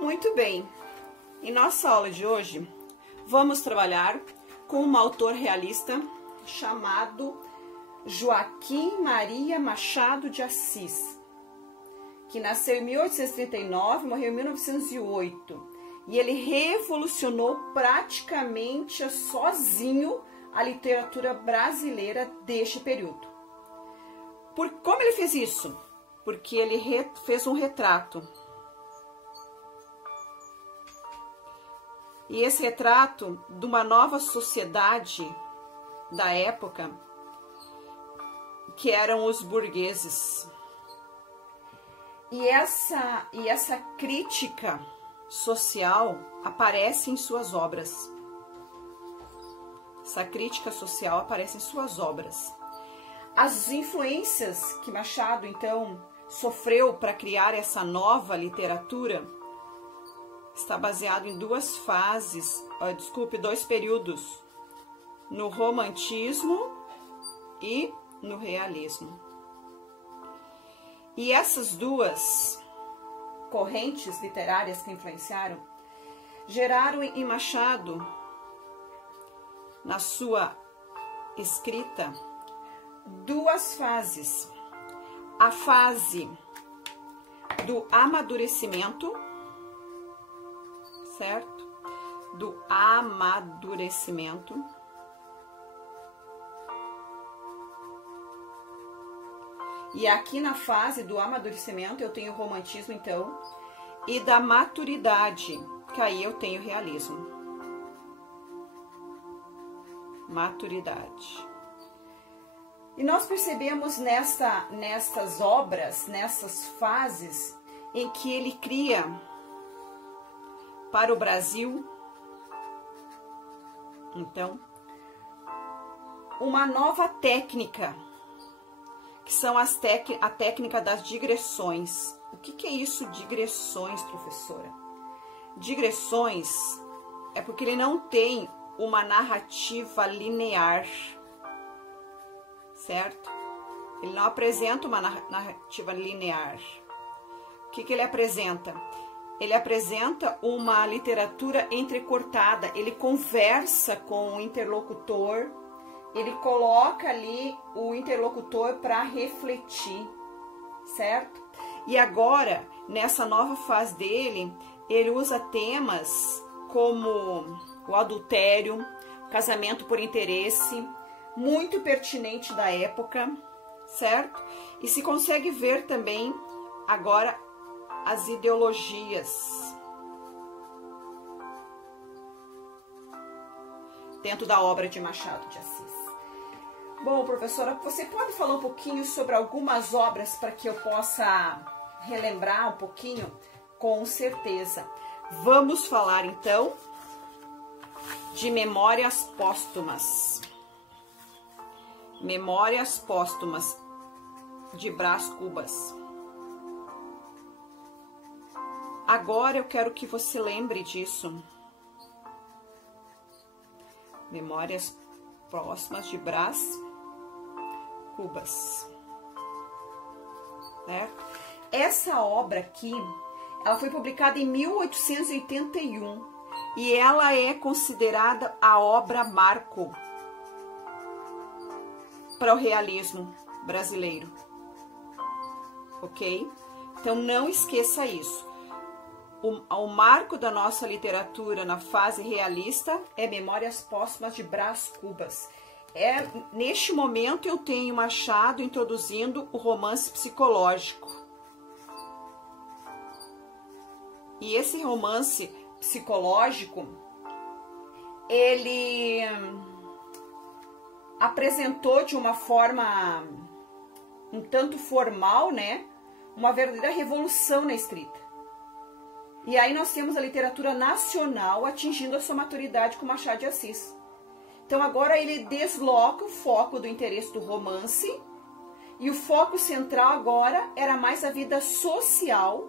Muito bem, em nossa aula de hoje vamos trabalhar com um autor realista chamado Joaquim Maria Machado de Assis, que nasceu em 1839 e morreu em 1908, e ele revolucionou praticamente sozinho a literatura brasileira deste período. Como ele fez isso? Porque ele fez um retrato. E esse retrato de uma nova sociedade da época, que eram os burgueses. E essa crítica social aparece em suas obras. Essa crítica social aparece em suas obras. As influências que Machado, então, sofreu para criar essa nova literatura está baseado em dois períodos, no romantismo e no realismo. E essas duas correntes literárias que influenciaram geraram em Machado, na sua escrita, duas fases. A fase do amadurecimento, certo? Do amadurecimento. E aqui na fase do amadurecimento eu tenho o romantismo, então, e da maturidade, que aí eu tenho o realismo. Maturidade. E nós percebemos nestas obras, nessas fases, em que ele cria para o Brasil, então, uma nova técnica, que são a técnica das digressões. O que é isso, digressões, professora? Digressões é porque ele não tem uma narrativa linear, certo? Ele não apresenta uma narrativa linear. O que ele apresenta? Ele apresenta uma literatura entrecortada, ele conversa com o interlocutor, ele coloca ali o interlocutor para refletir, certo? E agora, nessa nova fase dele, ele usa temas como o adultério, o casamento por interesse, muito pertinente da época, certo? E se consegue ver também agora as ideologias dentro da obra de Machado de Assis. Bom, professora, você pode falar um pouquinho sobre algumas obras para que eu possa relembrar um pouquinho? Com certeza. Vamos falar então de Memórias Póstumas. Memórias Póstumas de Brás Cubas. Agora eu quero que você lembre disso. Memórias Póstumas de Brás Cubas. Certo? Essa obra aqui, ela foi publicada em 1881 e ela é considerada a obra marco para o realismo brasileiro. Ok? Então não esqueça isso. O marco da nossa literatura na fase realista é Memórias Póstumas de Brás Cubas. Neste momento eu tenho Machado introduzindo o romance psicológico. E esse romance psicológico, ele apresentou de uma forma um tanto formal, né, uma verdadeira revolução na escrita. E aí nós temos a literatura nacional atingindo a sua maturidade com Machado de Assis. Então agora ele desloca o foco do interesse do romance e o foco central agora era mais a vida social,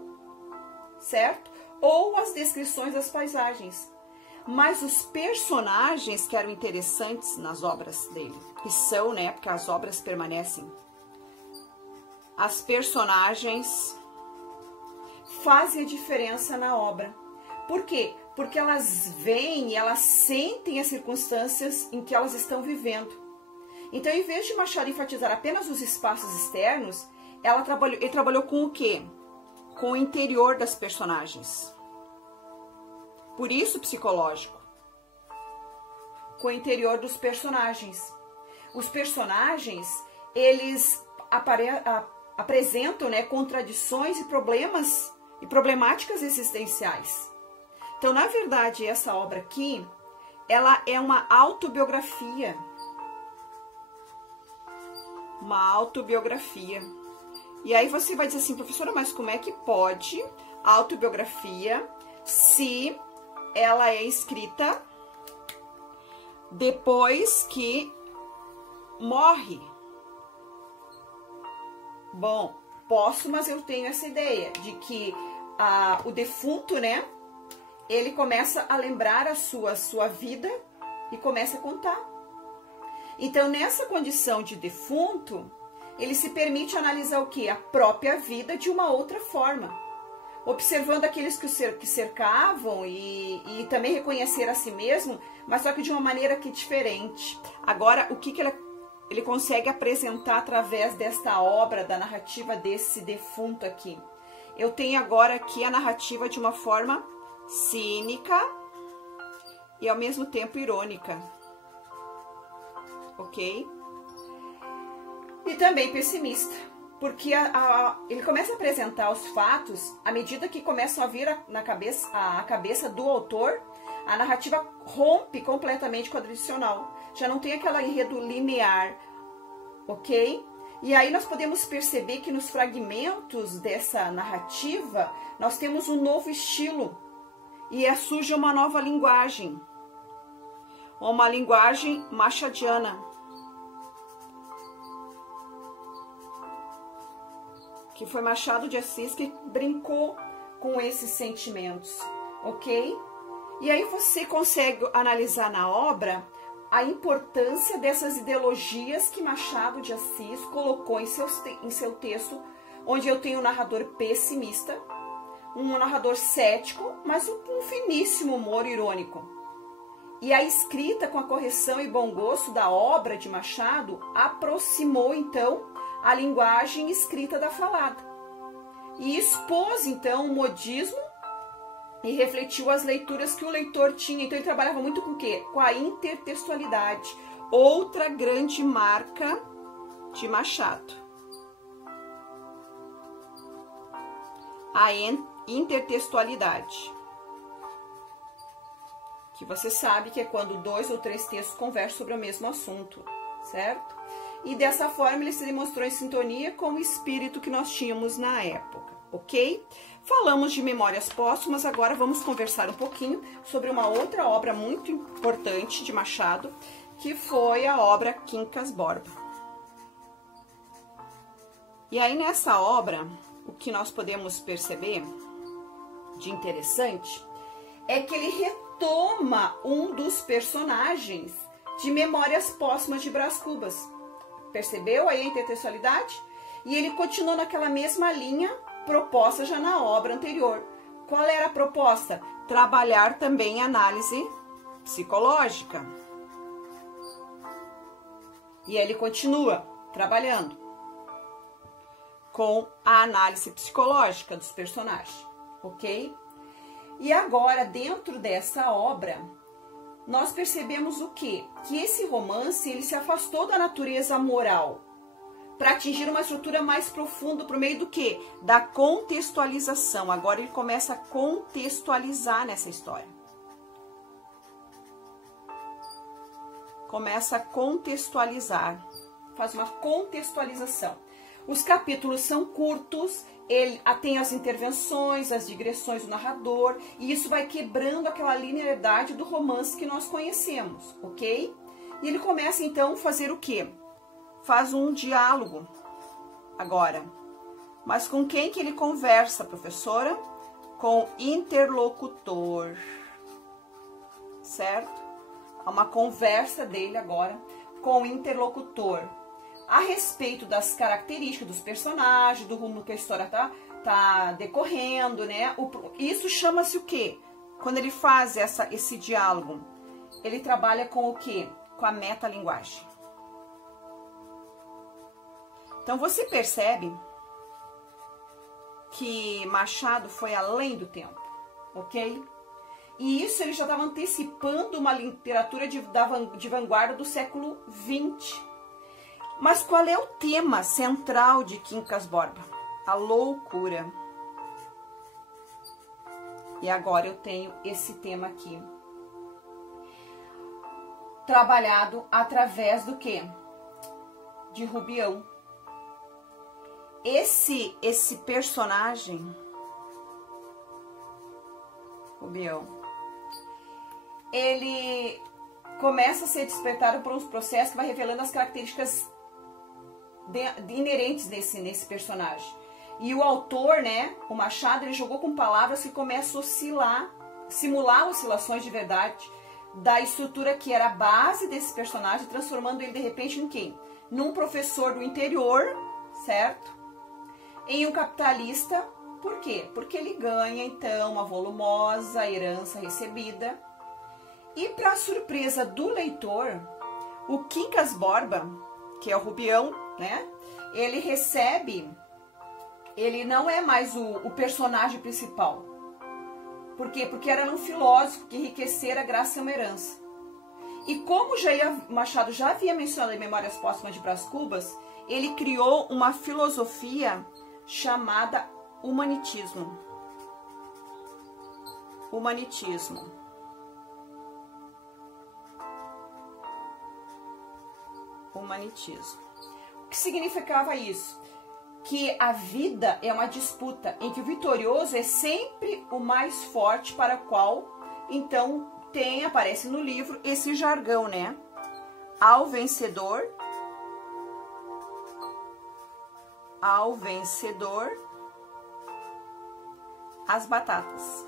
certo? Ou as descrições das paisagens. Mas os personagens que eram interessantes nas obras dele, que são, né, porque as obras permanecem, as personagens fazem a diferença na obra. Por quê? Porque elas veem e elas sentem as circunstâncias em que elas estão vivendo. Então, em vez de Machado enfatizar apenas os espaços externos, ele trabalhou com o quê? Com o interior das personagens. Por isso, psicológico. Com o interior dos personagens. Os personagens, eles apresentam, né, contradições e problemas e problemáticas existenciais. Então, na verdade, essa obra aqui, ela é uma autobiografia. Uma autobiografia. E aí você vai dizer assim, professora, mas como é que pode autobiografia se ela é escrita depois que morre? Bom, posso, mas eu tenho essa ideia de que o defunto, né, ele começa a lembrar a sua vida e começa a contar. Então, nessa condição de defunto, ele se permite analisar o quê? A própria vida de uma outra forma. Observando aqueles que cercavam e também reconhecer a si mesmo, mas só que de uma maneira que diferente. Agora, o que ele consegue apresentar através desta obra, da narrativa desse defunto aqui? Eu tenho agora aqui a narrativa de uma forma cínica e ao mesmo tempo irônica. Ok? E também pessimista, porque ele começa a apresentar os fatos à medida que começam a vir à cabeça do autor, a narrativa rompe completamente com a tradicional, já não tem aquela enredo linear, ok? E aí nós podemos perceber que nos fragmentos dessa narrativa, nós temos um novo estilo, e surge uma nova linguagem, uma linguagem machadiana, que foi Machado de Assis que brincou com esses sentimentos, ok? E aí você consegue analisar na obra a importância dessas ideologias que Machado de Assis colocou em seu texto, onde eu tenho um narrador pessimista, um narrador cético, mas um finíssimo humor irônico. E a escrita com a correção e bom gosto da obra de Machado aproximou, então, a linguagem escrita da falada. E expôs, então, o modismo e refletiu as leituras que o leitor tinha. Então, ele trabalhava muito com o quê? Com a intertextualidade. Outra grande marca de Machado. A intertextualidade. Que você sabe que é quando 2 ou 3 textos conversam sobre o mesmo assunto, certo? E dessa forma ele se demonstrou em sintonia com o espírito que nós tínhamos na época, ok? Falamos de Memórias Póstumas, agora vamos conversar um pouquinho sobre uma outra obra muito importante de Machado, que foi a obra Quincas Borba. E aí nessa obra, o que nós podemos perceber de interessante é que ele retoma um dos personagens de Memórias Póstumas de Brás Cubas. Percebeu aí a intertextualidade? E ele continuou naquela mesma linha proposta já na obra anterior. Qual era a proposta? Trabalhar também a análise psicológica. E ele continua trabalhando com a análise psicológica dos personagens, ok? E agora, dentro dessa obra, nós percebemos o quê? Que esse romance ele se afastou da natureza moral para atingir uma estrutura mais profunda por meio do quê? Da contextualização. Agora ele começa a contextualizar nessa história. Começa a contextualizar. Faz uma contextualização. Os capítulos são curtos, ele tem as intervenções, as digressões do narrador, e isso vai quebrando aquela linearidade do romance que nós conhecemos, ok? E ele começa então a fazer o quê? Faz um diálogo agora. Mas com quem que ele conversa, professora? Com interlocutor, certo? Há uma conversa dele agora com o interlocutor a respeito das características dos personagens, do rumo que a história está tá decorrendo, né? Isso chama-se o quê? Quando ele faz esse diálogo, ele trabalha com o quê? Com a metalinguagem. Então você percebe que Machado foi além do tempo, ok? E isso ele já estava antecipando uma literatura de vanguarda do século XX. Mas qual é o tema central de Quincas Borba? A loucura. E agora eu tenho esse tema aqui. Trabalhado através do quê? De Rubião. Esse personagem, Rubião, ele começa a ser despertado por uns processos que vai revelando as características inerentes nesse personagem. E o autor, né, o Machado, ele jogou com palavras que começam a oscilar, simular oscilações de verdade da estrutura que era a base desse personagem, transformando ele de repente em quem? Num professor do interior, certo? Em um capitalista. Por quê? Porque ele ganha, então, uma volumosa herança recebida. E, para surpresa do leitor, o Quincas Borba, que é o Rubião, né? Ele recebe... Ele não é mais o personagem principal. Por quê? Porque era um filósofo que enriquecera graças a uma herança. E como Machado já havia mencionado em Memórias Póstumas de Brás Cubas, ele criou uma filosofia chamada humanitismo. Humanitismo. Humanitismo. O que significava isso? Que a vida é uma disputa em que o vitorioso é sempre o mais forte, para o qual, então, aparece no livro esse jargão, né? Ao vencedor, as batatas.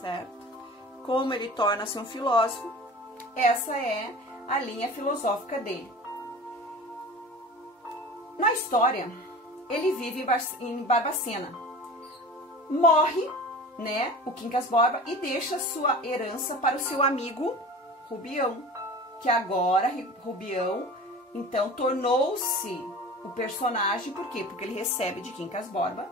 Certo? Como ele torna-se um filósofo, essa é a linha filosófica dele. Na história, ele vive em Barbacena. Morre, né, o Quincas Borba, e deixa sua herança para o seu amigo Rubião, que agora Rubião, então, tornou-se o personagem. Por quê? Porque ele recebe de Quincas Borba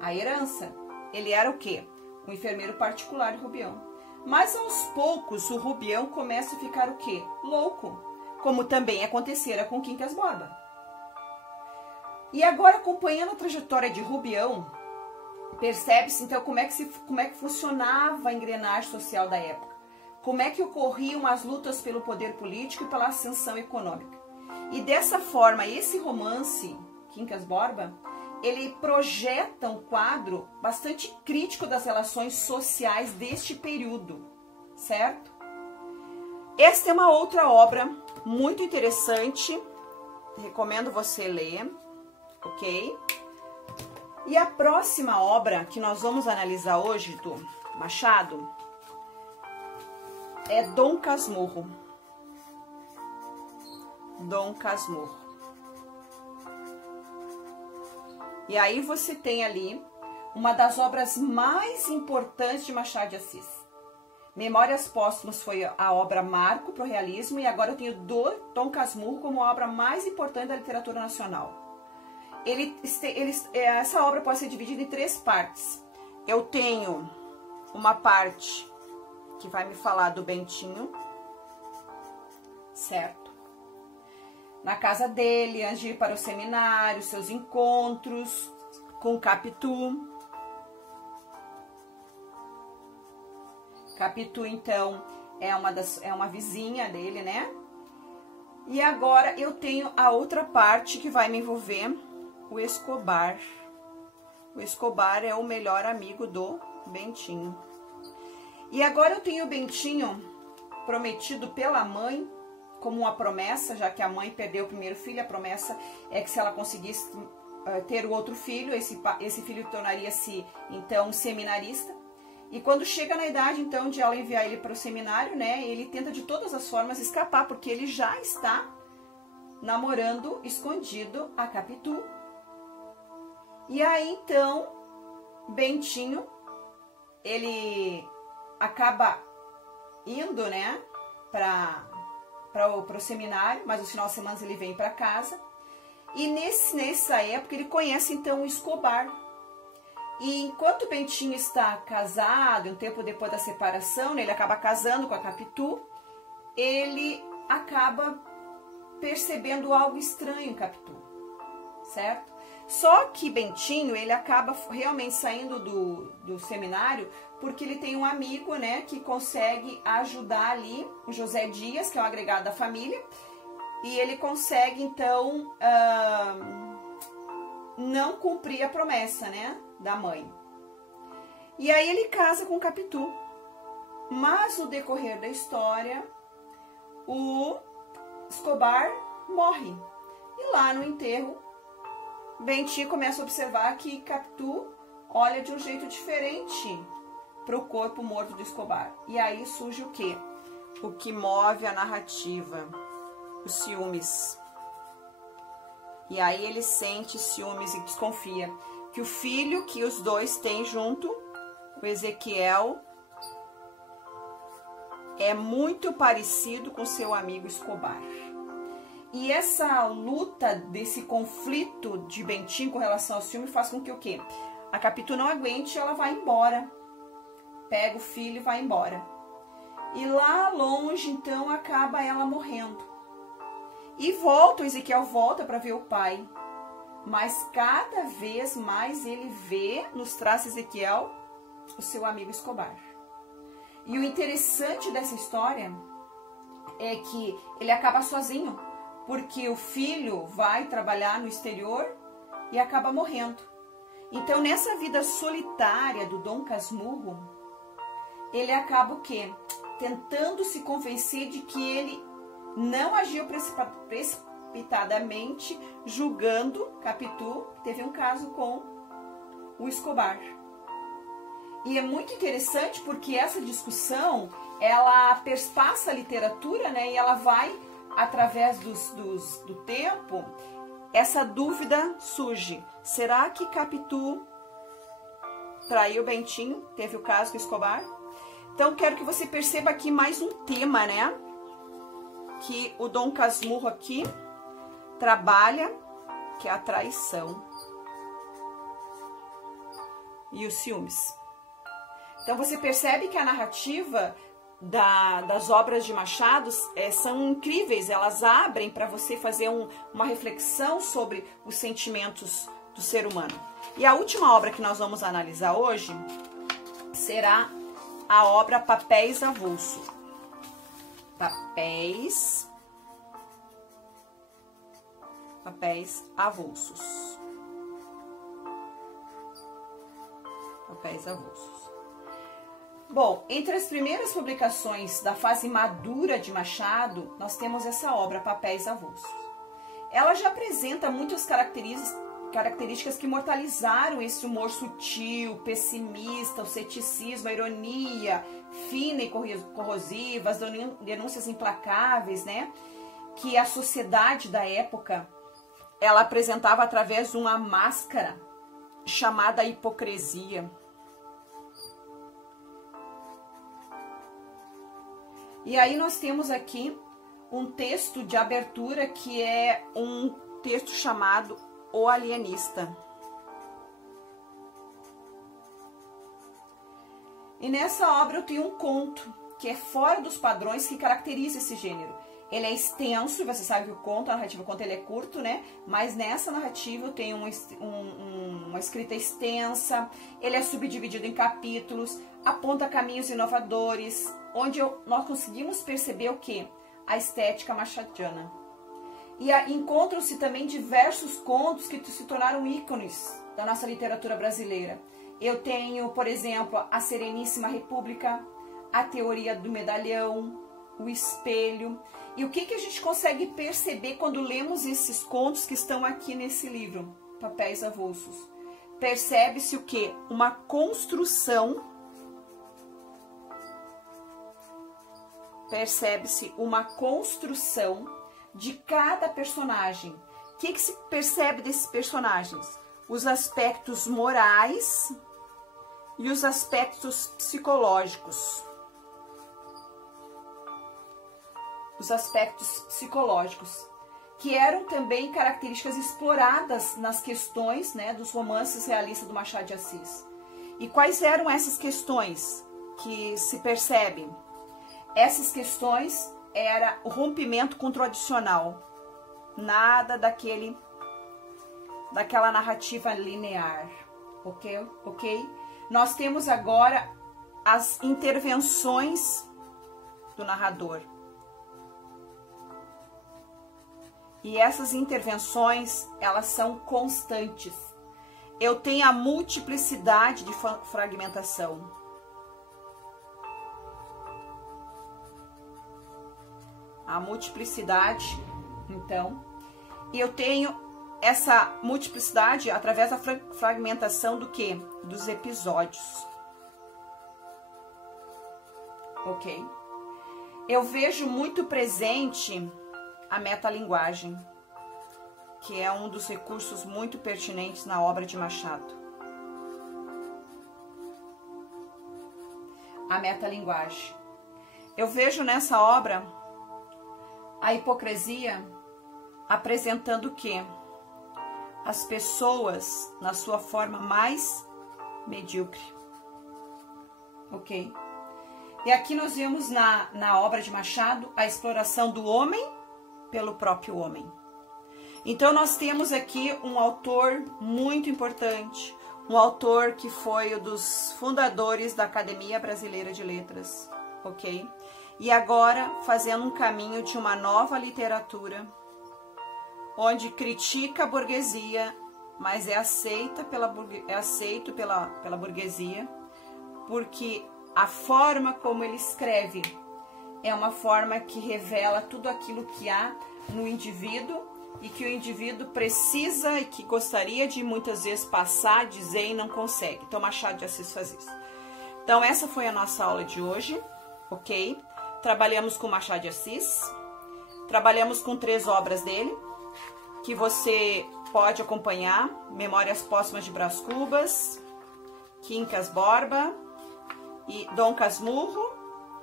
a herança. Ele era o quê? Um enfermeiro particular de Rubião. Mas aos poucos o Rubião começa a ficar o quê? Louco, como também acontecera com Quincas Borba. E agora, acompanhando a trajetória de Rubião, percebe-se então como é que funcionava a engrenagem social da época, como é que ocorriam as lutas pelo poder político e pela ascensão econômica. E dessa forma, esse romance, Quincas Borba, ele projeta um quadro bastante crítico das relações sociais deste período, certo? Esta é uma outra obra muito interessante, recomendo você ler, ok? E a próxima obra que nós vamos analisar hoje, do Machado, é Dom Casmurro. Dom Casmurro. E aí você tem ali uma das obras mais importantes de Machado de Assis. Memórias Póstumas foi a obra marco para o realismo, e agora eu tenho Dom Casmurro como a obra mais importante da literatura nacional. Essa obra pode ser dividida em 3 partes. Eu tenho uma parte que vai me falar do Bentinho, certo? Na casa dele, antes de ir para o seminário, seus encontros com Capitu. Capitu, então, é uma vizinha dele, né? E agora eu tenho a outra parte que vai me envolver o Escobar. O Escobar é o melhor amigo do Bentinho. E agora eu tenho o Bentinho prometido pela mãe, como uma promessa, já que a mãe perdeu o primeiro filho. A promessa é que se ela conseguisse ter o outro filho, esse filho tornaria-se, então, seminarista. E quando chega na idade, então, de ela enviar ele para o seminário, né, ele tenta de todas as formas escapar, porque ele já está namorando escondido a Capitu. E aí, então, Bentinho, ele acaba indo, né, para o seminário, mas no final de semana ele vem para casa. E nessa época ele conhece, então, o Escobar. E enquanto Bentinho está casado, um tempo depois da separação, né, ele acaba casando com a Capitu, ele acaba percebendo algo estranho em Capitu, certo? Só que Bentinho, ele acaba realmente saindo do seminário porque ele tem um amigo, né, que consegue ajudar ali, o José Dias, que é um agregado da família, e ele consegue, então, não cumprir a promessa, né, da mãe. E aí ele casa com Capitu. Mas no decorrer da história, o Escobar morre. E lá no enterro, Bentinho começa a observar que Capitu olha de um jeito diferente para o corpo morto do Escobar. E aí surge o quê? O que move a narrativa, os ciúmes. E aí ele sente ciúmes e desconfia que o filho que os dois têm junto, o Ezequiel, é muito parecido com seu amigo Escobar. E essa luta, desse conflito de Bentinho com relação ao ciúme faz com que o quê? A Capitu não aguente e ela vai embora. Pega o filho e vai embora. E lá longe, então, acaba ela morrendo. E volta, o Ezequiel volta para ver o pai. Mas cada vez mais ele vê nos traços de Ezequiel o seu amigo Escobar. E o interessante dessa história é que ele acaba sozinho, porque o filho vai trabalhar no exterior e acaba morrendo. Então, nessa vida solitária do Dom Casmurro, ele acaba o quê? Tentando se convencer de que ele não agiu precipitadamente, julgando Capitu, que teve um caso com o Escobar. E é muito interessante porque essa discussão, ela perspassa a literatura, né? E ela vai, através do tempo, essa dúvida surge. Será que Capitu traiu Bentinho? Teve o caso com o Escobar? Então, quero que você perceba aqui mais um tema, né? Que o Dom Casmurro aqui trabalha, que é a traição e os ciúmes. Então, você percebe que a narrativa das obras de Machado são incríveis, elas abrem para você fazer uma reflexão sobre os sentimentos do ser humano. E a última obra que nós vamos analisar hoje será a obra Papéis Avulsos. Papéis Avulsos. Papéis Avulsos. Bom, entre as primeiras publicações da fase madura de Machado, nós temos essa obra, Papéis Avulsos. Ela já apresenta muitas características que imortalizaram esse humor sutil, pessimista, o ceticismo, a ironia fina e corrosiva, as denúncias implacáveis, né? Que a sociedade da época, ela apresentava através de uma máscara chamada hipocrisia. E aí nós temos aqui um texto de abertura que é um texto chamado O Alienista. E nessa obra eu tenho um conto que é fora dos padrões que caracteriza esse gênero. Ele é extenso, você sabe que o conto, a narrativa do conto, ele é curto, né? Mas nessa narrativa eu tenho uma escrita extensa, ele é subdividido em capítulos, aponta caminhos inovadores, onde nós conseguimos perceber o quê? A estética machadiana. E encontram-se também diversos contos que se tornaram ícones da nossa literatura brasileira. Eu tenho, por exemplo, A Sereníssima República, A Teoria do Medalhão, O Espelho. E o que a gente consegue perceber quando lemos esses contos que estão aqui nesse livro, Papéis Avulsos? Percebe-se o quê? Uma construção. Percebe-se uma construção de cada personagem. O que se percebe desses personagens? os aspectos morais e os aspectos psicológicos. Os aspectos psicológicos, que eram também características exploradas nas questões, né, dos romances realistas do Machado de Assis. E quais eram essas questões que se percebem? Essas questões era o rompimento com o tradicional, nada daquela narrativa linear, ok? Nós temos agora as intervenções do narrador. E essas intervenções, elas são constantes. Eu tenho a multiplicidade de fragmentação. A multiplicidade, então, e eu tenho essa multiplicidade através da fragmentação do quê? Dos episódios. Ok? Eu vejo muito presente a metalinguagem, que é um dos recursos muito pertinentes na obra de Machado. A metalinguagem. Eu vejo nessa obra a hipocrisia apresentando o quê? As pessoas na sua forma mais medíocre. Ok? E aqui nós vemos na obra de Machado a exploração do homem pelo próprio homem. Então nós temos aqui um autor muito importante, um autor que foi um dos fundadores da Academia Brasileira de Letras, ok? E agora fazendo um caminho de uma nova literatura, onde critica a burguesia, mas é aceito pela burguesia, porque a forma como ele escreve é uma forma que revela tudo aquilo que há no indivíduo e que o indivíduo precisa e que gostaria de muitas vezes passar, dizer e não consegue. Então, Machado de Assis faz isso. Então, essa foi a nossa aula de hoje, ok? Trabalhamos com Machado de Assis, trabalhamos com 3 obras dele, que você pode acompanhar: Memórias Póstumas de Brás Cubas, Quincas Borba e Dom Casmurro,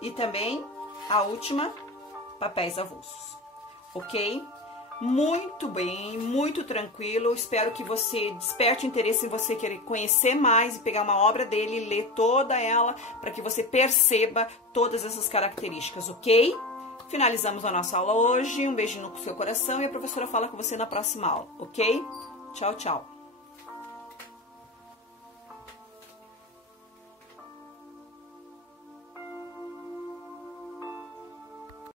e também a última, Papéis Avulsos, ok? Muito bem, muito tranquilo. Espero que você desperte interesse em você querer conhecer mais e pegar uma obra dele e ler toda ela, para que você perceba todas essas características, ok? Finalizamos a nossa aula hoje. Um beijinho no seu coração e a professora fala com você na próxima aula, ok? Tchau, tchau.